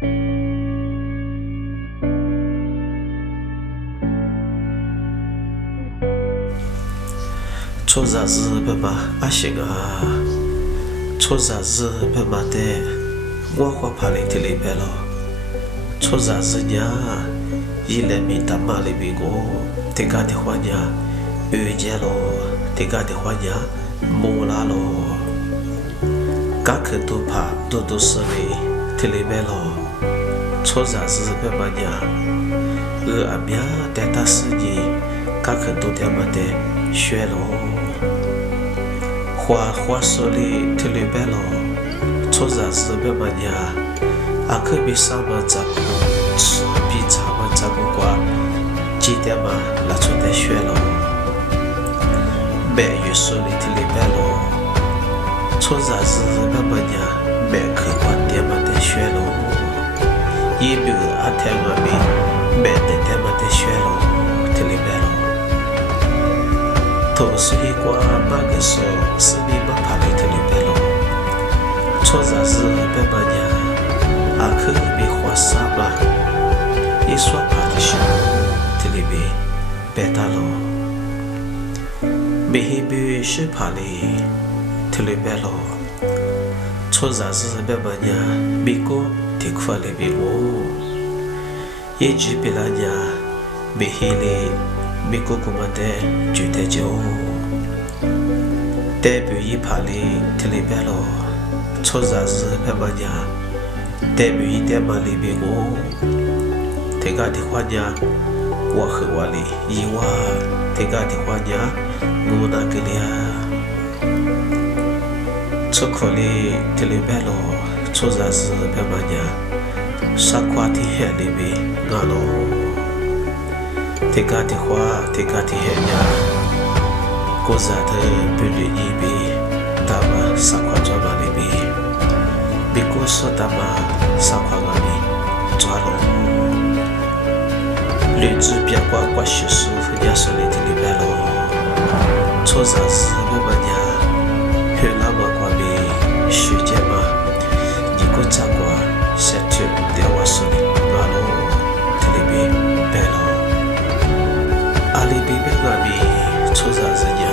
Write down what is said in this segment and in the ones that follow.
初日日不嘛阿行啊，初日日不嘛的，我花怕里提里白了。初日日呀，伊来米大马里比我，提家的花呀，遇见咯，提家的花呀，木拉咯，嘎克多怕多多势力提里白了。初日日不嘛呀，阿米亚带他司机，嘎克多点嘛的学咯。花手里提里白了，初日日不嘛呀，阿克比上嘛咋个，吃比茶嘛咋个瓜，几点嘛拉出来学了，每月手里提里白了，初日日不嘛呀，每克瓜点嘛的学了，一比阿天阿比，每点嘛的学了，提里白了。头是一挂马个手，是你们怕里头里白了。初日日白嘛呀，阿克比花沙嘛，一说怕的手，头里边白大了。没一比是怕里头里白了。初日日白嘛呀，没个提块里边我，一句比拉呀，没一里。米姑姑们的住得久，代表一怕里提里白了，初日日白嘛呀，代表一点嘛里边我，提家的话呀，我和我里一话，提家的话呀，我那个了，出口里提里白了，初日日白嘛呀，啥话的海里边我咯。提家的花，提家的海呀，国家的比率一比，大嘛三块抓嘛里比，比国说大嘛三块阿比抓了，绿枝边挂挂稀疏，伢手里的里白了，初日日不嘛呀，血拉嘛挂比，虚节嘛，一个扎挂，下头在我手里拿了，的里比白了。阿里比白阿比，初日日呀，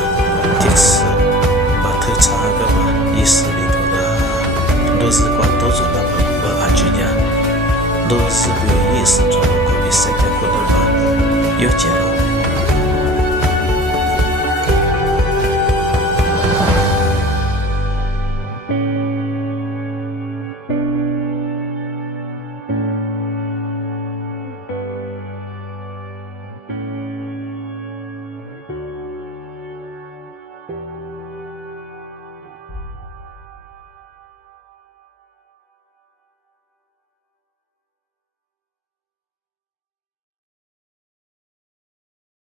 第次马头茶个嘛，意思里头呢，都是光多做那么阿舅呀，都是不意思做，可比三天可能嘛，有钱了。